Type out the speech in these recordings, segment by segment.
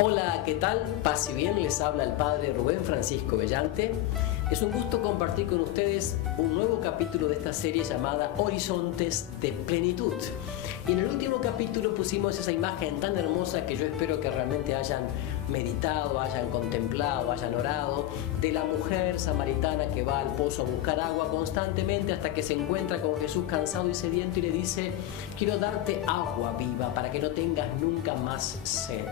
Hola, ¿qué tal? Paz y bien, les habla el Padre Rubén Francisco Bellante. Es un gusto compartir con ustedes un nuevo capítulo de esta serie llamada Horizontes de Plenitud. Y en el último capítulo pusimos esa imagen tan hermosa que yo espero que realmente hayan meditado, hayan contemplado, hayan orado, de la mujer samaritana que va al pozo a buscar agua constantemente hasta que se encuentra con Jesús cansado y sediento y le dice: quiero darte agua viva para que no tengas nunca más sed.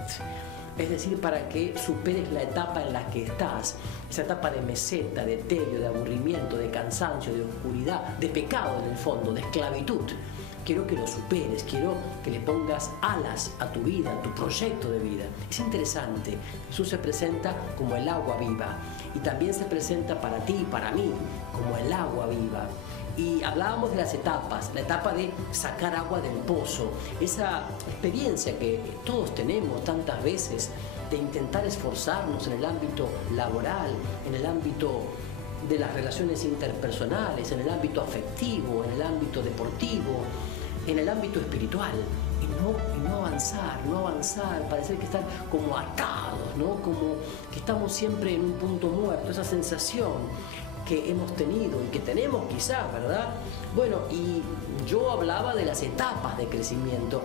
Es decir, para que superes la etapa en la que estás, esa etapa de meseta, de tedio, de aburrimiento, de cansancio, de oscuridad, de pecado en el fondo, de esclavitud. Quiero que lo superes, quiero que le pongas alas a tu vida, a tu proyecto de vida. Es interesante, Jesús se presenta como el agua viva y también se presenta para ti y para mí como el agua viva. Y hablábamos de las etapas, la etapa de sacar agua del pozo, esa experiencia que todos tenemos tantas veces de intentar esforzarnos en el ámbito laboral, en el ámbito de las relaciones interpersonales, en el ámbito afectivo, en el ámbito deportivo, en el ámbito espiritual, y no avanzar, parecer que están como atados, ¿no? Como que estamos siempre en un punto muerto, esa sensación que hemos tenido y que tenemos quizás, ¿verdad? Bueno, y yo hablaba de las etapas de crecimiento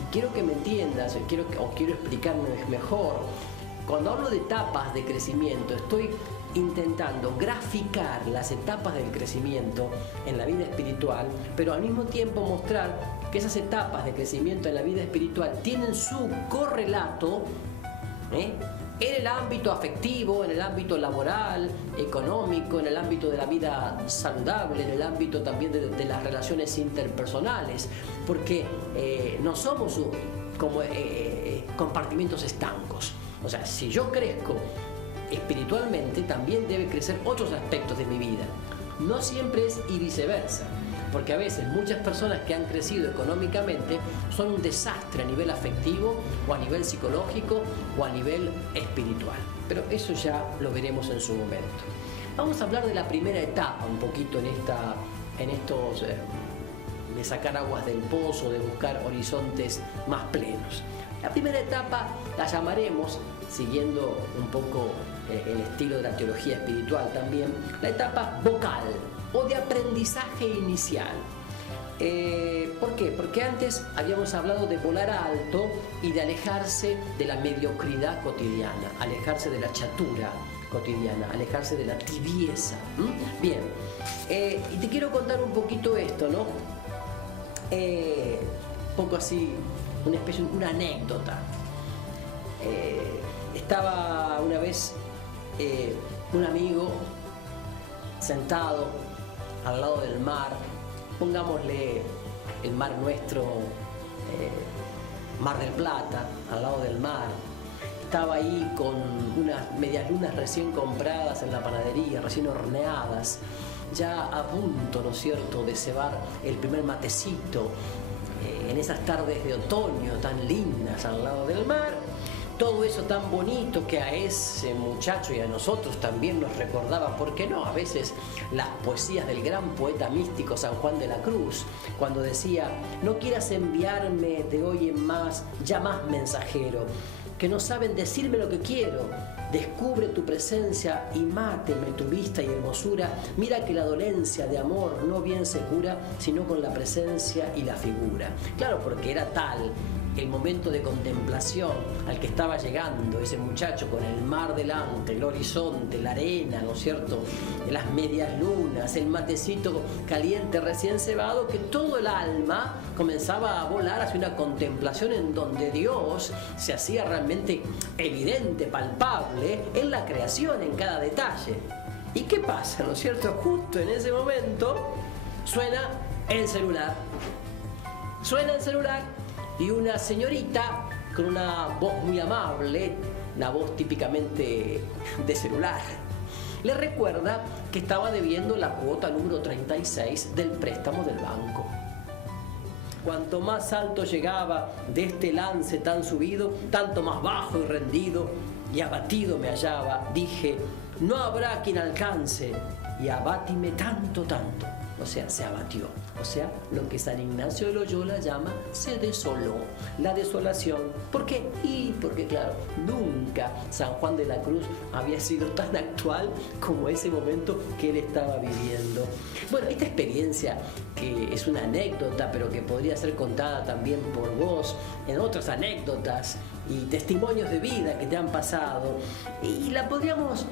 y quiero que me entiendas, quiero explicarme mejor. Cuando hablo de etapas de crecimiento, estoy intentando graficar las etapas del crecimiento en la vida espiritual, pero al mismo tiempo mostrar que esas etapas de crecimiento en la vida espiritual tienen su correlato, en el ámbito afectivo, en el ámbito laboral, económico, en el ámbito de la vida saludable, en el ámbito también de las relaciones interpersonales, porque no somos como compartimentos estancos. O sea, si yo crezco espiritualmente, también debe crecer otros aspectos de mi vida. No siempre es y viceversa, porque a veces muchas personas que han crecido económicamente son un desastre a nivel afectivo o a nivel psicológico o a nivel espiritual. Pero eso ya lo veremos en su momento. Vamos a hablar de la primera etapa un poquito en estos de sacar aguas del pozo, de buscar horizontes más plenos. La primera etapa la llamaremos, siguiendo un poco el estilo de la teología espiritual también, la etapa vocal o de aprendizaje inicial. ¿Por qué? Porque antes habíamos hablado de volar alto y de alejarse de la mediocridad cotidiana, alejarse de la chatura cotidiana, alejarse de la tibieza. Bien, y te quiero contar un poquito esto, ¿no? Un poco así, una anécdota. Estaba una vez un amigo sentado al lado del mar, pongámosle el mar nuestro, Mar del Plata, al lado del mar. Estaba ahí con unas medialunas recién compradas en la panadería, recién horneadas, ya a punto, ¿no es cierto?, de cebar el primer matecito, en esas tardes de otoño tan lindas al lado del mar. Todo eso tan bonito que a ese muchacho y a nosotros también nos recordaba, ¿por qué no?, a veces las poesías del gran poeta místico San Juan de la Cruz, cuando decía: no quieras enviarme de hoy en más, ya más mensajero, que no saben decirme lo que quiero. Descubre tu presencia y máteme tu vista y hermosura. Mira que la dolencia de amor no bien se cura, sino con la presencia y la figura. Claro, porque era tal el momento de contemplación al que estaba llegando ese muchacho con el mar delante, el horizonte, la arena, ¿no es cierto?, las medias lunas, el matecito caliente recién cebado, que todo el alma comenzaba a volar hacia una contemplación en donde Dios se hacía realmente evidente, palpable en la creación, en cada detalle. ¿Y qué pasa?, ¿no es cierto? Justo en ese momento suena el celular. Y una señorita con una voz muy amable, una voz típicamente de celular, le recuerda que estaba debiendo la cuota número 36 del préstamo del banco. Cuanto más alto llegaba de este lance tan subido, tanto más bajo y rendido y abatido me hallaba. Dije: no habrá quien alcance, y abátime tanto. o sea, se abatió. O sea, lo que San Ignacio de Loyola llama se desoló, la desolación. ¿Por qué? Y porque, claro, nunca San Juan de la Cruz había sido tan actual como ese momento que él estaba viviendo. Bueno, esta experiencia, que es una anécdota, pero que podría ser contada también por vos en otras anécdotas y testimonios de vida que te han pasado, y la podríamos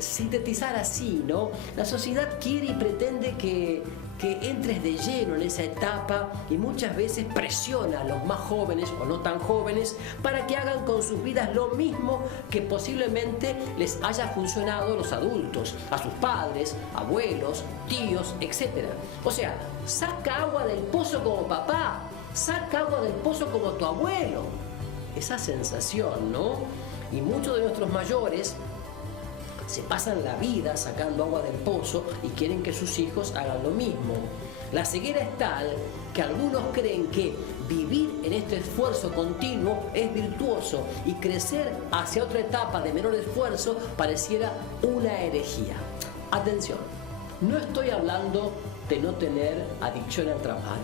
sintetizar así, ¿no? La sociedad quiere y pretende que entres de lleno en esa etapa y muchas veces presiona a los más jóvenes o no tan jóvenes para que hagan con sus vidas lo mismo que posiblemente les haya funcionado a los adultos, a sus padres, abuelos, tíos, etc. O sea, saca agua del pozo como papá, saca agua del pozo como tu abuelo. Esa sensación, ¿no? Y muchos de nuestros mayores se pasan la vida sacando agua del pozo y quieren que sus hijos hagan lo mismo. La ceguera es tal que algunos creen que vivir en este esfuerzo continuo es virtuoso y crecer hacia otra etapa de menor esfuerzo pareciera una herejía. Atención, no estoy hablando de no tener adicción al trabajo,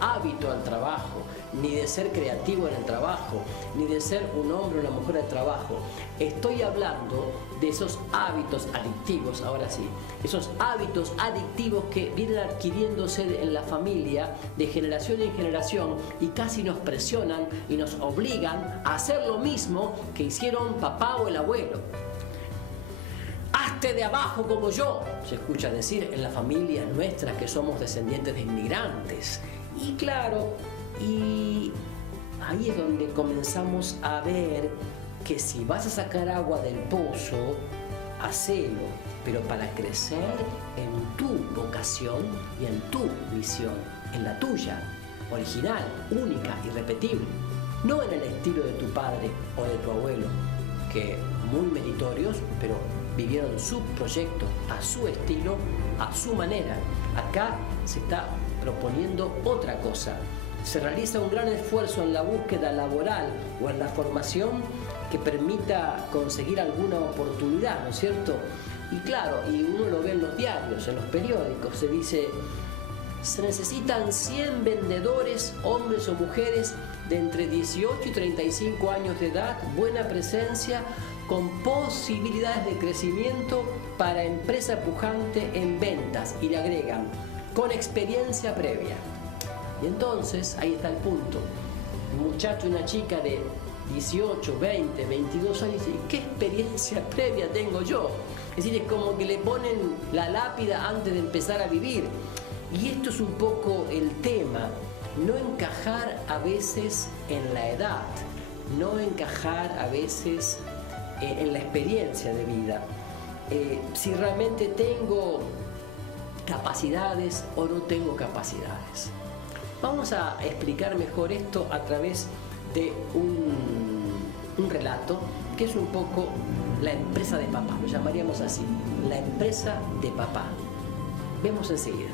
hábito al trabajo, ni de ser creativo en el trabajo, ni de ser un hombre o una mujer del trabajo. Estoy hablando de esos hábitos adictivos, ahora sí, esos hábitos adictivos que vienen adquiriéndose en la familia de generación en generación y casi nos presionan y nos obligan a hacer lo mismo que hicieron papá o el abuelo. Hazte de abajo como yo, se escucha decir en las familias nuestras que somos descendientes de inmigrantes. Y claro, y ahí es donde comenzamos a ver que si vas a sacar agua del pozo, hacelo, pero para crecer en tu vocación y en tu misión, en la tuya, original, única, irrepetible, no en el estilo de tu padre o de tu abuelo, que muy meritorios, pero vivieron su proyecto a su estilo, a su manera. Acá se está proponiendo otra cosa. Se realiza un gran esfuerzo en la búsqueda laboral o en la formación que permita conseguir alguna oportunidad, ¿no es cierto? Y claro, y uno lo ve en los diarios, en los periódicos, se dice: se necesitan 100 vendedores, hombres o mujeres de entre 18 y 35 años de edad, buena presencia, con posibilidades de crecimiento para empresa pujante en ventas, y le agregan, con experiencia previa. Y entonces, ahí está el punto. Un muchacho y una chica de 18, 20, 22 años dicen: ¿qué experiencia previa tengo yo? Es decir, es como que le ponen la lápida antes de empezar a vivir. Y esto es un poco el tema, no encajar a veces en la edad, no encajar a veces en la experiencia de vida. Si realmente tengo capacidades o no tengo capacidades. Vamos a explicar mejor esto a través de un relato que es un poco la empresa de papá, lo llamaríamos así, la empresa de papá. Vemos enseguida.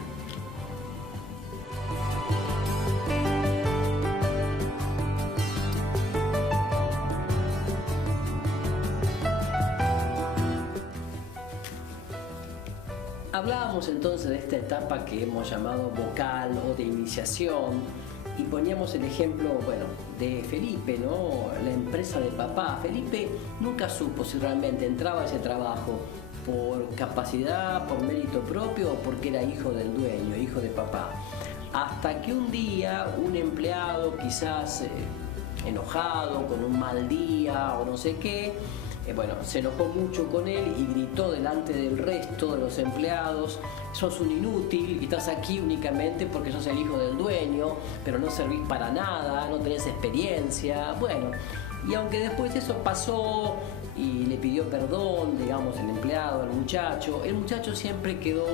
Hablábamos entonces de esta etapa que hemos llamado vocal o de iniciación y poníamos el ejemplo, bueno, de Felipe, ¿no? La empresa de papá. Felipe nunca supo si realmente entraba a ese trabajo por capacidad, por mérito propio o porque era hijo del dueño, hijo de papá. Hasta que un día un empleado, quizás enojado, con un mal día o no sé qué, bueno, se enojó mucho con él y gritó delante del resto de los empleados: sos un inútil y estás aquí únicamente porque sos el hijo del dueño, pero no servís para nada, no tenés experiencia. Bueno, y aunque después eso pasó y le pidió perdón, digamos, el empleado al muchacho, el muchacho siempre quedó,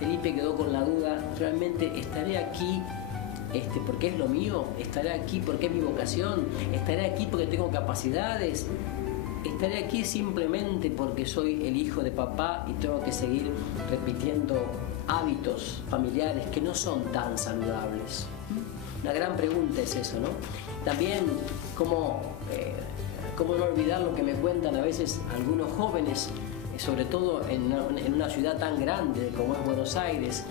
Felipe quedó con la duda: ¿realmente estaré aquí porque es lo mío? ¿Estaré aquí porque es mi vocación? ¿Estaré aquí porque tengo capacidades? ¿Estaré aquí simplemente porque soy el hijo de papá y tengo que seguir repitiendo hábitos familiares que no son tan saludables? Una gran pregunta es eso, ¿no? También, ¿cómo no olvidar lo que me cuentan a veces algunos jóvenes sobre todo en una ciudad tan grande como es Buenos Aires,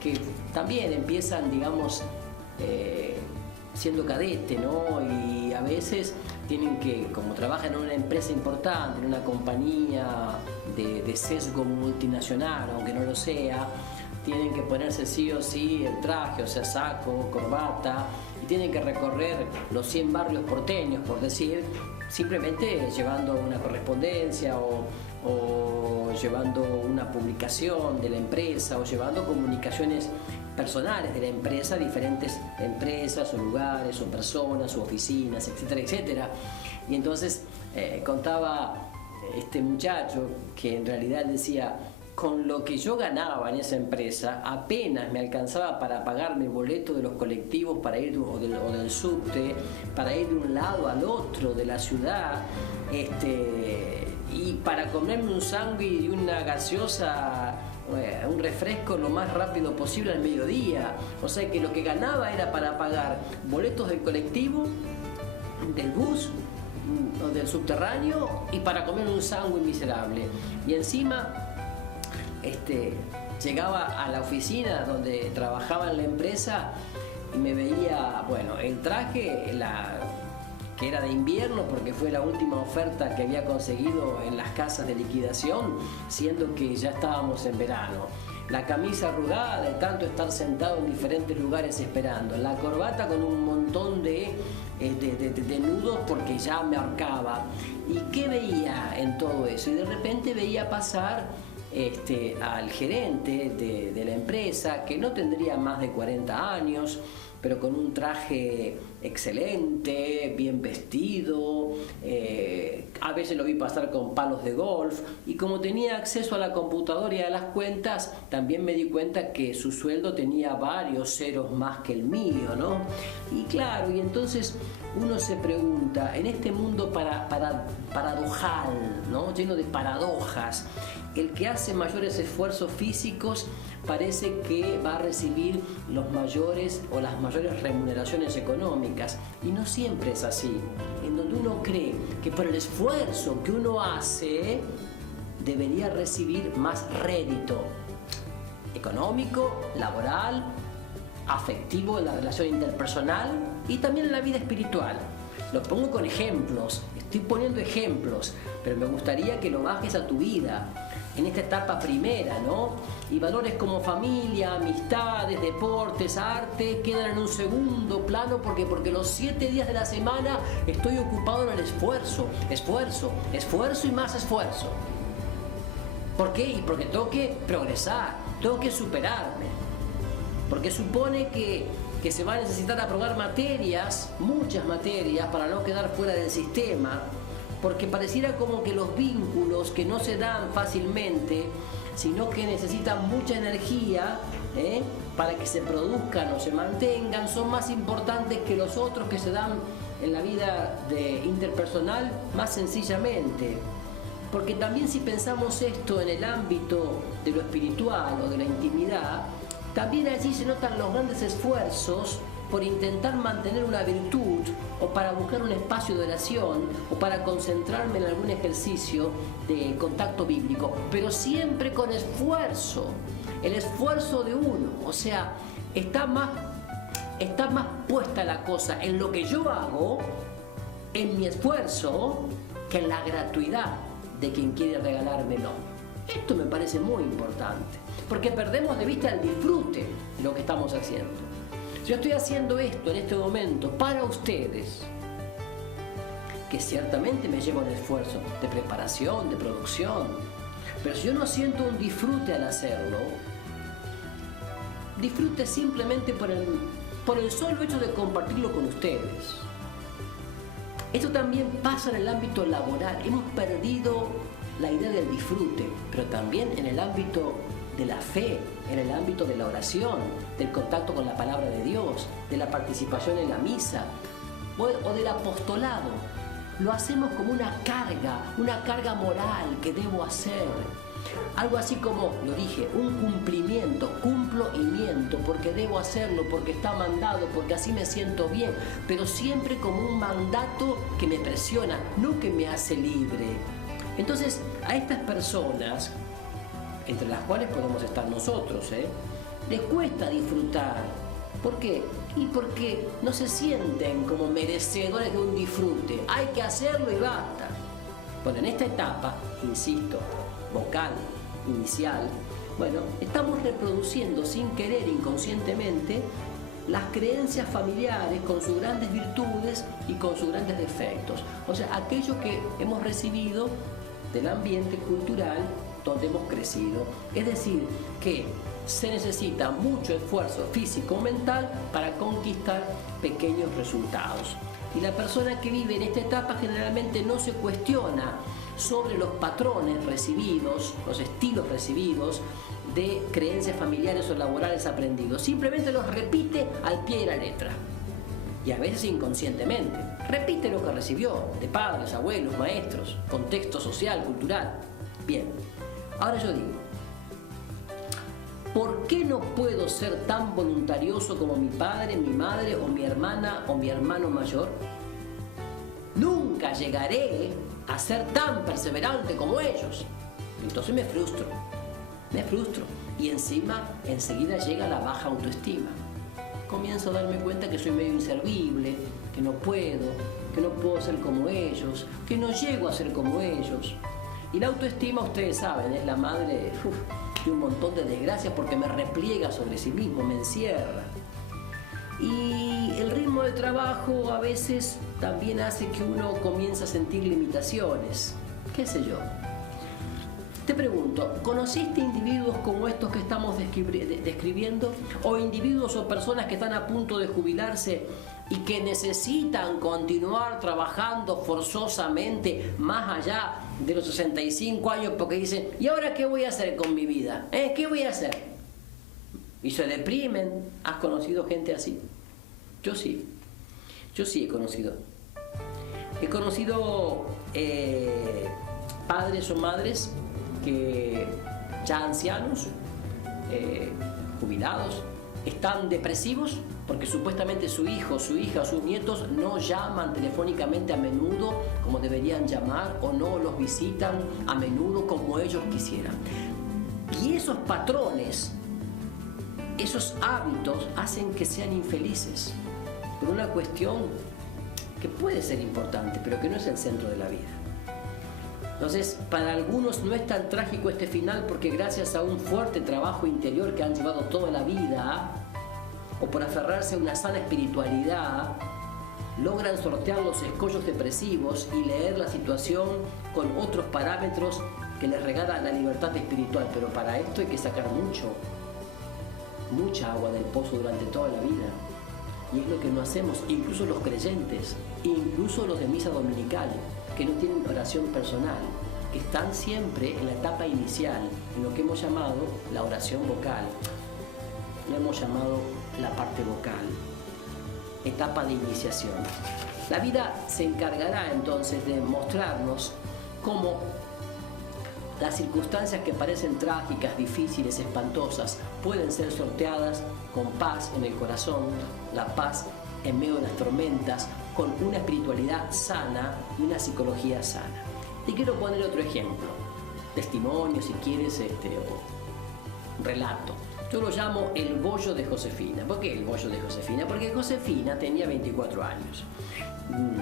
que también empiezan, digamos, siendo cadete, ¿no? Y a veces tienen que, como trabajan en una empresa importante, en una compañía de sesgo multinacional, aunque no lo sea, tienen que ponerse sí o sí el traje, o sea, saco, corbata, y tienen que recorrer los 100 barrios porteños, por decir, simplemente llevando una correspondencia o llevando una publicación de la empresa o llevando comunicaciones personales de la empresa a diferentes empresas o lugares o personas o oficinas, etcétera, etcétera. Y entonces contaba este muchacho que en realidad decía: con lo que yo ganaba en esa empresa apenas me alcanzaba para pagar mi boleto de los colectivos para ir, o del subte, para ir de un lado al otro de la ciudad, y para comerme un sándwich y una gaseosa, un refresco lo más rápido posible al mediodía. O sea que lo que ganaba era para pagar boletos del colectivo, del bus o del subterráneo, y para comer un sándwich miserable. Y encima llegaba a la oficina donde trabajaba en la empresa y me veía, bueno, el traje, que era de invierno porque fue la última oferta que había conseguido en las casas de liquidación, siendo que ya estábamos en verano. La camisa arrugada de tanto estar sentado en diferentes lugares esperando. La corbata con un montón de nudos porque ya me ahorcaba. ¿Y qué veía en todo eso? Y de repente veía pasar al gerente de la empresa, que no tendría más de 40 años, pero con un traje excelente, bien vestido, a veces lo vi pasar con palos de golf, y como tenía acceso a la computadora y a las cuentas, también me di cuenta que su sueldo tenía varios ceros más que el mío, ¿no? Y claro, y entonces uno se pregunta, en este mundo paradojal, ¿no? Lleno de paradojas, el que hace mayores esfuerzos físicos parece que va a recibir los mayores o las mayores remuneraciones económicas, y no siempre es así. En donde uno cree que por el esfuerzo que uno hace debería recibir más rédito económico, laboral, afectivo en la relación interpersonal y también en la vida espiritual. Lo pongo con ejemplos, estoy poniendo ejemplos, pero me gustaría que lo bajes a tu vida en esta etapa primera, ¿no? Y valores como familia, amistades, deportes, arte quedan en un segundo plano porque los 7 días de la semana estoy ocupado en el esfuerzo y más esfuerzo. ¿Por qué? Y porque tengo que progresar, tengo que superarme, porque supone que se va a necesitar aprobar materias, muchas materias, para no quedar fuera del sistema, porque pareciera como que los vínculos que no se dan fácilmente, sino que necesitan mucha energía para que se produzcan o se mantengan, son más importantes que los otros que se dan en la vida interpersonal más sencillamente. Porque también, si pensamos esto en el ámbito de lo espiritual o de la intimidad, también allí se notan los grandes esfuerzos por intentar mantener una virtud, o para buscar un espacio de oración, o para concentrarme en algún ejercicio de contacto bíblico, pero siempre con esfuerzo, el esfuerzo de uno. O sea, está más puesta la cosa en lo que yo hago, en mi esfuerzo, que en la gratuidad de quien quiere regalármelo. Esto me parece muy importante, porque perdemos de vista el disfrute de lo que estamos haciendo. Yo estoy haciendo esto en este momento para ustedes, que ciertamente me lleva un esfuerzo de preparación, de producción, pero si yo no siento un disfrute al hacerlo, disfrute simplemente por el solo hecho de compartirlo con ustedes. Esto también pasa en el ámbito laboral. Hemos perdido la idea del disfrute, pero también en el ámbito de la fe, en el ámbito de la oración, del contacto con la palabra de Dios, de la participación en la misa o del apostolado. Lo hacemos como una carga moral que debo hacer. Algo así como, lo dije, un cumplimiento, cumplo y miento porque debo hacerlo, porque está mandado, porque así me siento bien, pero siempre como un mandato que me presiona, no que me hace libre. Entonces, a estas personas, entre las cuales podemos estar nosotros, les cuesta disfrutar. ¿Por qué? Y porque no se sienten como merecedores de un disfrute. Hay que hacerlo y basta. Bueno, en esta etapa, insisto, vocal, inicial, bueno, estamos reproduciendo sin querer, inconscientemente, las creencias familiares con sus grandes virtudes y con sus grandes defectos. O sea, aquello que hemos recibido del ambiente cultural donde hemos crecido. Es decir, que se necesita mucho esfuerzo físico o mental para conquistar pequeños resultados. Y la persona que vive en esta etapa generalmente no se cuestiona sobre los patrones recibidos, los estilos recibidos de creencias familiares o laborales aprendidos. Simplemente los repite al pie de la letra. Y a veces inconscientemente. Repite lo que recibió de padres, abuelos, maestros, contexto social, cultural. Bien, ahora yo digo, ¿por qué no puedo ser tan voluntarioso como mi padre, mi madre o mi hermana o mi hermano mayor? Nunca llegaré a ser tan perseverante como ellos. Entonces me frustro. Y enseguida llega la baja autoestima. Comienzo a darme cuenta que soy medio inservible, que no puedo ser como ellos, que no llego a ser como ellos. Y la autoestima, ustedes saben, es la madre de un montón de desgracias porque me repliega sobre sí mismo, me encierra. Y el ritmo de trabajo a veces también hace que uno comience a sentir limitaciones, qué sé yo. Te pregunto, ¿conociste individuos como estos que estamos describiendo? ¿O individuos o personas que están a punto de jubilarse y que necesitan continuar trabajando forzosamente más allá de los 65 años porque dicen, ¿y ahora qué voy a hacer con mi vida? ¿Qué voy a hacer? Y se deprimen. ¿Has conocido gente así? Yo sí he conocido. He conocido padres o madres que ya ancianos, jubilados, están depresivos porque supuestamente su hijo, su hija, sus nietos no llaman telefónicamente a menudo como deberían llamar o no los visitan a menudo como ellos quisieran. Y esos patrones, esos hábitos hacen que sean infelices por una cuestión que puede ser importante, pero que no es el centro de la vida. Entonces, para algunos no es tan trágico este final porque gracias a un fuerte trabajo interior que han llevado toda la vida, o por aferrarse a una sana espiritualidad, logran sortear los escollos depresivos y leer la situación con otros parámetros que les regalan la libertad espiritual. Pero para esto hay que sacar mucha agua del pozo durante toda la vida. Y es lo que no hacemos, incluso los creyentes, incluso los de misa dominical, que no tienen oración personal, que están siempre en la etapa inicial, en lo que hemos llamado la oración vocal, lo hemos llamado la parte vocal, etapa de iniciación. La vida se encargará entonces de mostrarnos cómo las circunstancias que parecen trágicas, difíciles, espantosas, pueden ser sorteadas con paz en el corazón, la paz en medio de las tormentas, con una espiritualidad sana y una psicología sana. Te quiero poner otro ejemplo, testimonio si quieres, o relato. Yo lo llamo el bollo de Josefina. ¿Por qué el bollo de Josefina? Porque Josefina tenía 24 años.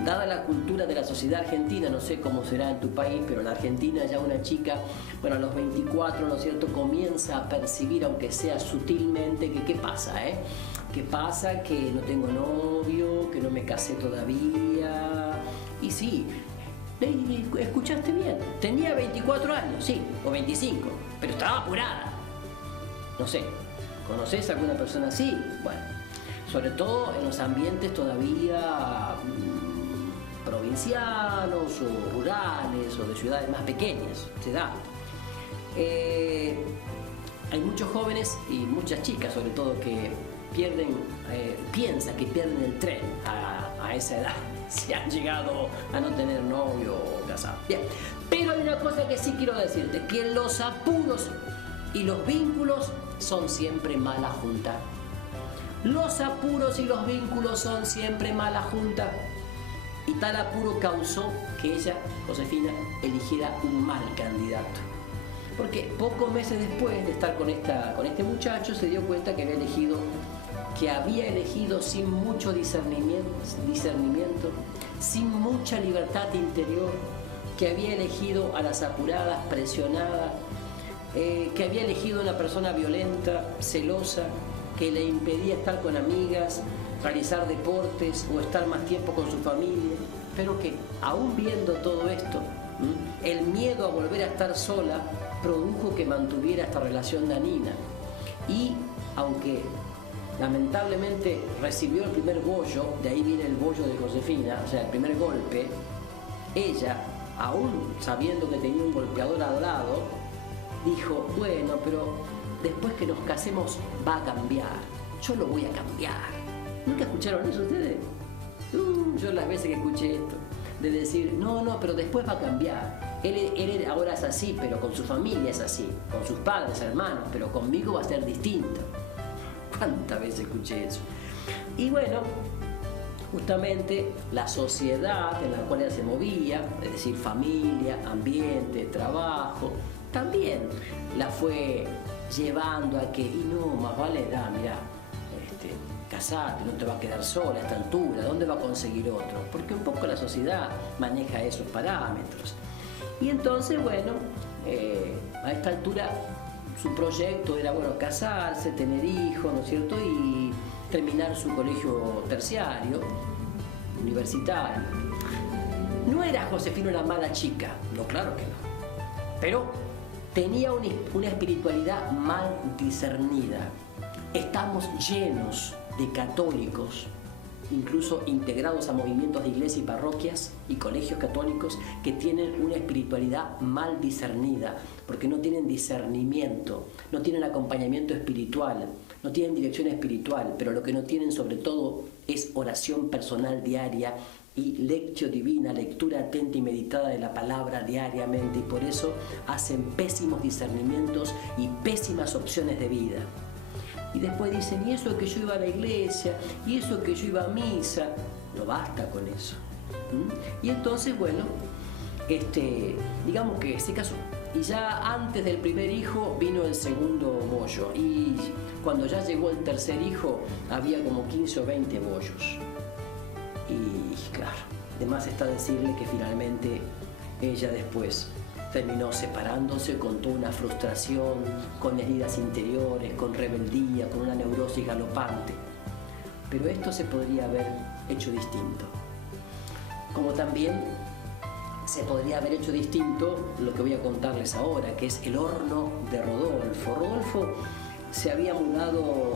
Dada la cultura de la sociedad argentina, no sé cómo será en tu país, pero en Argentina ya una chica, bueno, a los 24, ¿no es cierto?, comienza a percibir, aunque sea sutilmente, que qué pasa, ¿Qué pasa? Que no tengo novio, que no me casé todavía. Y sí, escuchaste bien, tenía 24 años, sí, o 25, pero estaba apurada. No sé, ¿conoces a alguna persona así? Bueno, sobre todo en los ambientes todavía provincianos o rurales o de ciudades más pequeñas, se da. Hay muchos jóvenes y muchas chicas, sobre todo, que piensan que pierden el tren a esa edad, si han llegado a no tener novio o casado. Bien, pero hay una cosa que sí quiero decirte, que los apuros y los vínculos son siempre mala junta. Los apuros y los vínculos son siempre mala junta. Y tal apuro causó que ella, Josefina, eligiera un mal candidato. Porque pocos meses después de estar con este muchacho se dio cuenta que había elegido sin mucho discernimiento, sin mucha libertad interior, que había elegido a las apuradas, presionada, que había elegido una persona violenta, celosa, que le impedía estar con amigas, realizar deportes o estar más tiempo con su familia, pero que aún viendo todo esto, el miedo a volver a estar sola produjo que mantuviera esta relación dañina. Y aunque lamentablemente recibió el primer bollo, de ahí viene el bollo de Josefina, o sea, el primer golpe, ella, aún sabiendo que tenía un golpeador al lado, dijo, bueno, pero después que nos casemos va a cambiar, yo lo voy a cambiar. ¿Nunca escucharon eso ustedes? Yo las veces que escuché esto, de decir, no, pero después va a cambiar. Él ahora es así, pero con su familia es así, con sus padres, hermanos, pero conmigo va a ser distinto. ¿Cuántas veces escuché eso? Y bueno, justamente la sociedad en la cual ella se movía, es decir, familia, ambiente, trabajo, también la fue llevando a que, y no, más vale, mira, casate, no te va a quedar sola a esta altura, ¿dónde va a conseguir otro? Porque un poco la sociedad maneja esos parámetros. Y entonces, bueno, a esta altura su proyecto era, bueno, casarse, tener hijos, ¿no es cierto? Y terminar su colegio terciario, universitario. No era Josefina una mala chica, no, claro que no. Pero tenía una espiritualidad mal discernida. Estamos llenos de católicos, incluso integrados a movimientos de iglesia y parroquias y colegios católicos, que tienen una espiritualidad mal discernida, porque no tienen discernimiento, no tienen acompañamiento espiritual, no tienen dirección espiritual, pero lo que no tienen sobre todo es oración personal diaria y lectio divina, lectura atenta y meditada de la palabra diariamente, y por eso hacen pésimos discernimientos y pésimas opciones de vida. Y después dicen, y eso que yo iba a la iglesia, y eso que yo iba a misa, no basta con eso. Y entonces, bueno, digamos que se casó. Y ya antes del primer hijo vino el segundo bollo. Y cuando ya llegó el tercer hijo, había como 15 o 20 bollos. Y claro, además está decirle que finalmente ella después terminó separándose con toda una frustración, con heridas interiores, con rebeldía, con una neurosis galopante. Pero esto se podría haber hecho distinto. Como también se podría haber hecho distinto lo que voy a contarles ahora, que es el horno de Rodolfo. Rodolfo se había mudado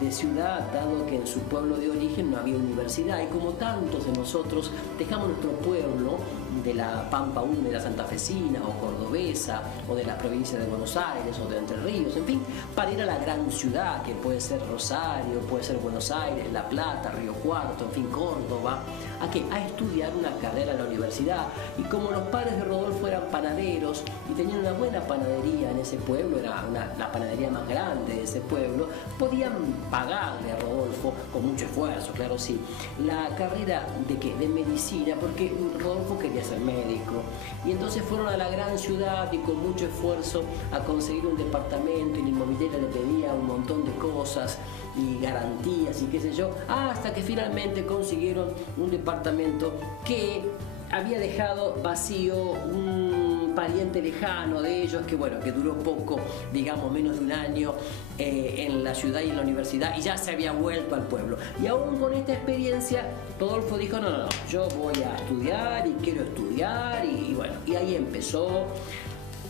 de ciudad, dado que en su pueblo de origen no había universidad, y como tantos de nosotros dejamos nuestro pueblo de la Pampa húmeda santafesina o cordobesa o de la provincia de Buenos Aires o de Entre Ríos, en fin, para ir a la gran ciudad que puede ser Rosario, puede ser Buenos Aires, La Plata, Río Cuarto, en fin, Córdoba, a estudiar una carrera en la universidad. Y como los padres de Rodolfo eran panaderos y tenían una buena panadería en ese pueblo, era la panadería más grande de ese pueblo, podían pagarle a Rodolfo, con mucho esfuerzo, claro sí, la carrera de medicina, porque Rodolfo quería ser médico. Y entonces fueron a la gran ciudad y con mucho esfuerzo a conseguir un departamento, y la inmobiliaria le pedía un montón de cosas y garantías y qué sé yo, hasta que finalmente consiguieron un departamento que había dejado vacío un pariente lejano de ellos, que bueno, que duró poco, digamos menos de un año en la ciudad y en la universidad, y ya se había vuelto al pueblo. Y aún con esta experiencia, Rodolfo dijo, no, yo voy a estudiar y quiero estudiar, y bueno, y ahí empezó,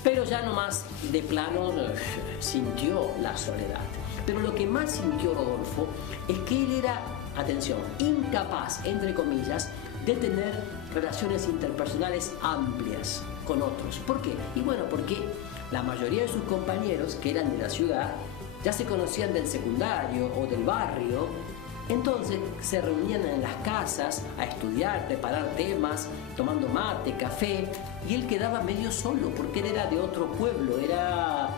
pero ya nomás de plano sintió la soledad. Pero lo que más sintió Rodolfo es que él era, atención, incapaz, entre comillas, de tener relaciones interpersonales amplias con otros. ¿Por qué? Y bueno, porque la mayoría de sus compañeros, que eran de la ciudad, ya se conocían del secundario o del barrio, entonces se reunían en las casas a estudiar, preparar temas, tomando mate, café, y él quedaba medio solo, porque él era de otro pueblo, era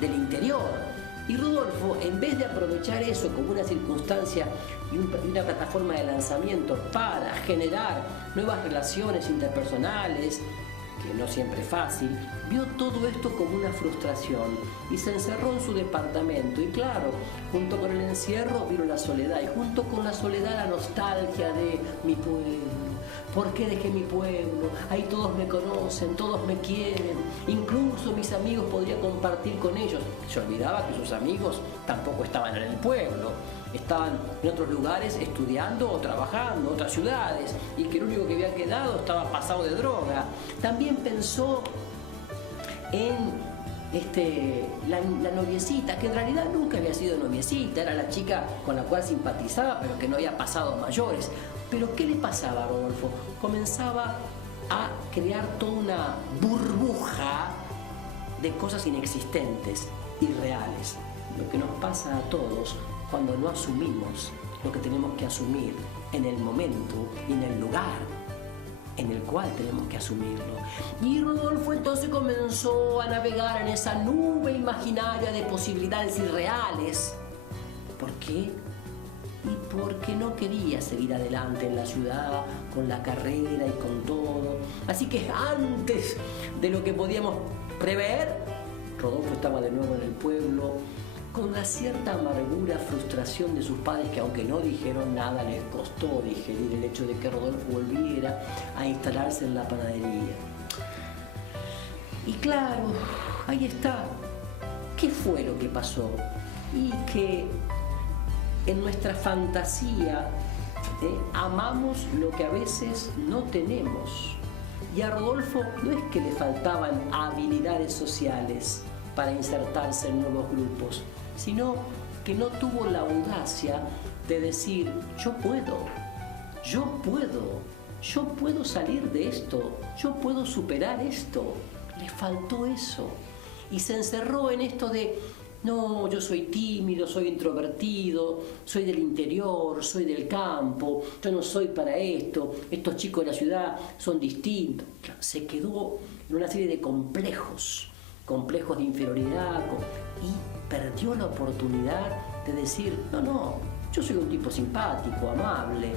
del interior. Y Rodolfo, en vez de aprovechar eso como una circunstancia y una plataforma de lanzamiento para generar nuevas relaciones interpersonales, que no siempre es fácil, vio todo esto como una frustración y se encerró en su departamento. Y claro, junto con el encierro vino la soledad, y junto con la soledad la nostalgia de mi pueblo. ¿Por qué dejé mi pueblo? Ahí todos me conocen, todos me quieren, incluso mis amigos podría compartir con ellos. Se olvidaba que sus amigos tampoco estaban en el pueblo, estaban en otros lugares estudiando o trabajando, otras ciudades, y que el único que había quedado estaba pasado de droga. También pensó en la noviecita, que en realidad nunca había sido noviecita, era la chica con la cual simpatizaba, pero que no había pasado a mayores. Pero ¿qué le pasaba a Rodolfo? Comenzaba a crear toda una burbuja de cosas inexistentes, irreales. Lo que nos pasa a todos cuando no asumimos lo que tenemos que asumir en el momento y en el lugar en el cual tenemos que asumirlo. Y Rodolfo entonces comenzó a navegar en esa nube imaginaria de posibilidades irreales. ¿Por qué? Y porque no quería seguir adelante en la ciudad, con la carrera y con todo. Así que antes de lo que podíamos prever, Rodolfo estaba de nuevo en el pueblo, con la cierta amargura, frustración de sus padres, que aunque no dijeron nada, les costó digerir el hecho de que Rodolfo volviera a instalarse en la panadería. Y claro, ahí está. ¿Qué fue lo que pasó? Y que en nuestra fantasía amamos lo que a veces no tenemos. Y a Rodolfo no es que le faltaban habilidades sociales para insertarse en nuevos grupos, sino que no tuvo la audacia de decir: yo puedo salir de esto, yo puedo superar esto. Le faltó eso. Y se encerró en esto de: no, yo soy tímido, soy introvertido, soy del interior, soy del campo, yo no soy para esto, estos chicos de la ciudad son distintos. Se quedó en una serie de complejos de inferioridad, y perdió la oportunidad de decir: no, yo soy un tipo simpático, amable,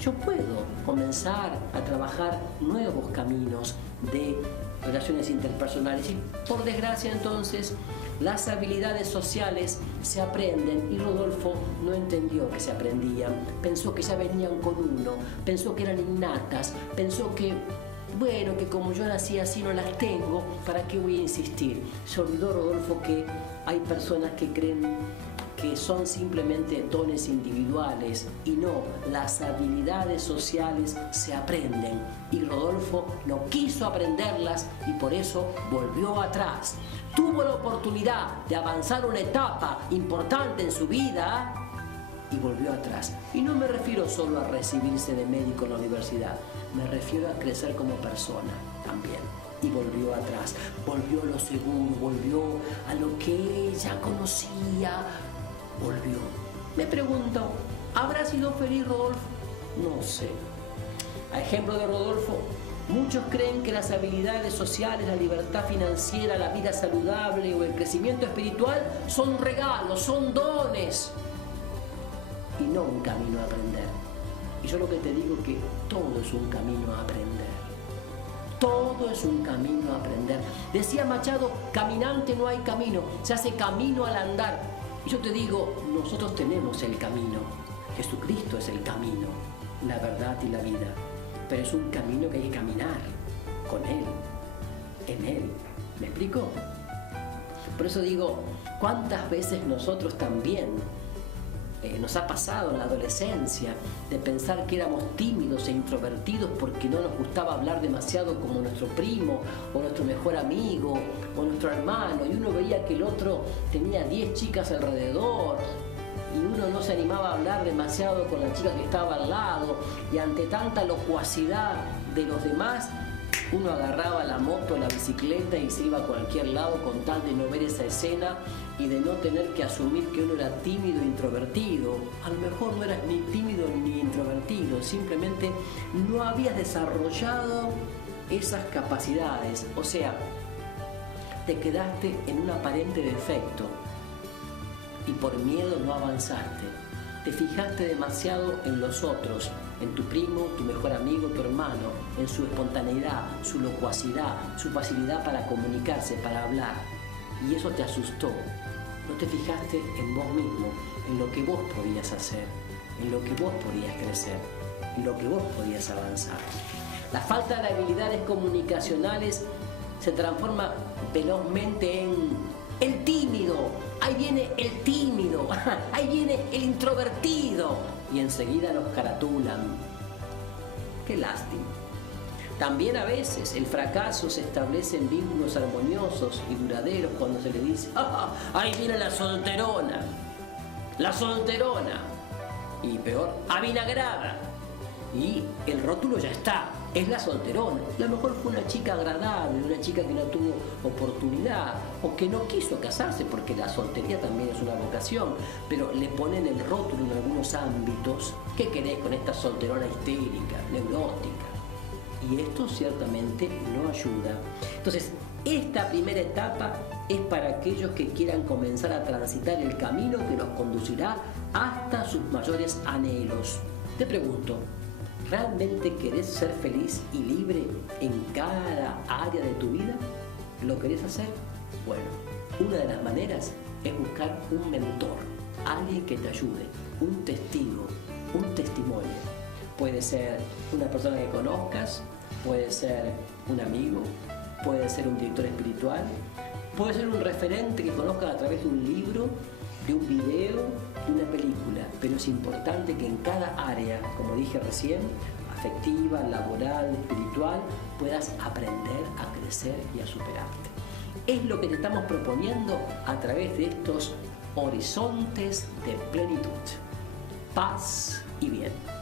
yo puedo comenzar a trabajar nuevos caminos de relaciones interpersonales. Y por desgracia entonces las habilidades sociales se aprenden, y Rodolfo no entendió que se aprendían, pensó que ya venían con uno, pensó que eran innatas, pensó que bueno, que como yo nací así no las tengo, ¿para qué voy a insistir? Se olvidó Rodolfo que hay personas que creen que son simplemente dones individuales, y no, las habilidades sociales se aprenden, y Rodolfo no quiso aprenderlas y por eso volvió atrás. Tuvo la oportunidad de avanzar una etapa importante en su vida y volvió atrás. Y no me refiero solo a recibirse de médico en la universidad, me refiero a crecer como persona también. Y volvió atrás, volvió a lo seguro, volvió a lo que ella conocía, volvió. Me pregunto, ¿habrá sido feliz Rodolfo? No sé. A ejemplo de Rodolfo, muchos creen que las habilidades sociales, la libertad financiera, la vida saludable o el crecimiento espiritual son regalos, son dones, y no un camino a aprender. Y yo lo que te digo es que todo es un camino a aprender. Todo es un camino a aprender. Decía Machado: caminante no hay camino, se hace camino al andar. Y yo te digo, nosotros tenemos el camino. Jesucristo es el camino, la verdad y la vida. Pero es un camino que hay que caminar con Él, en Él. ¿Me explico? Por eso digo, ¿cuántas veces nosotros también nos ha pasado en la adolescencia de pensar que éramos tímidos e introvertidos porque no nos gustaba hablar demasiado como nuestro primo o nuestro mejor amigo o nuestro hermano, y uno veía que el otro tenía 10 chicas alrededor y uno no se animaba a hablar demasiado con la chica que estaba al lado, y ante tanta locuacidad de los demás uno agarraba la moto, la bicicleta y se iba a cualquier lado con tal de no ver esa escena y de no tener que asumir que uno era tímido e introvertido. A lo mejor no eras ni tímido ni introvertido, simplemente no habías desarrollado esas capacidades. O sea, te quedaste en un aparente defecto y por miedo no avanzaste. Te fijaste demasiado en los otros, en tu primo, tu mejor amigo, tu hermano, en su espontaneidad, su locuacidad, su facilidad para comunicarse, para hablar. Y eso te asustó. No te fijaste en vos mismo, en lo que vos podías hacer, en lo que vos podías crecer, en lo que vos podías avanzar. La falta de habilidades comunicacionales se transforma velozmente en el tímido. Ahí viene el tímido, ahí viene el introvertido. Y enseguida nos caratulan. Qué lástima. También a veces el fracaso se establece en vínculos armoniosos y duraderos cuando se le dice: ¡ah, ahí viene la solterona! ¡La solterona! Y peor, avinagrada. Y el rótulo ya está, es la solterona. A lo mejor fue una chica agradable, una chica que no tuvo oportunidad o que no quiso casarse, porque la soltería también es una vocación, pero le ponen el rótulo en algunos ámbitos. ¿Qué querés con esta solterona histérica, neurótica? Y esto ciertamente no ayuda. Entonces, esta primera etapa es para aquellos que quieran comenzar a transitar el camino que los conducirá hasta sus mayores anhelos. Te pregunto, ¿realmente querés ser feliz y libre en cada área de tu vida? ¿Lo querés hacer? Bueno, una de las maneras es buscar un mentor, alguien que te ayude, un testigo, un testimonio. Puede ser una persona que conozcas, puede ser un amigo, puede ser un director espiritual, puede ser un referente que conozcas a través de un libro, de un video, de una película, pero es importante que en cada área, como dije recién, afectiva, laboral, espiritual, puedas aprender a crecer y a superarte. Es lo que te estamos proponiendo a través de estos horizontes de plenitud, paz y bien.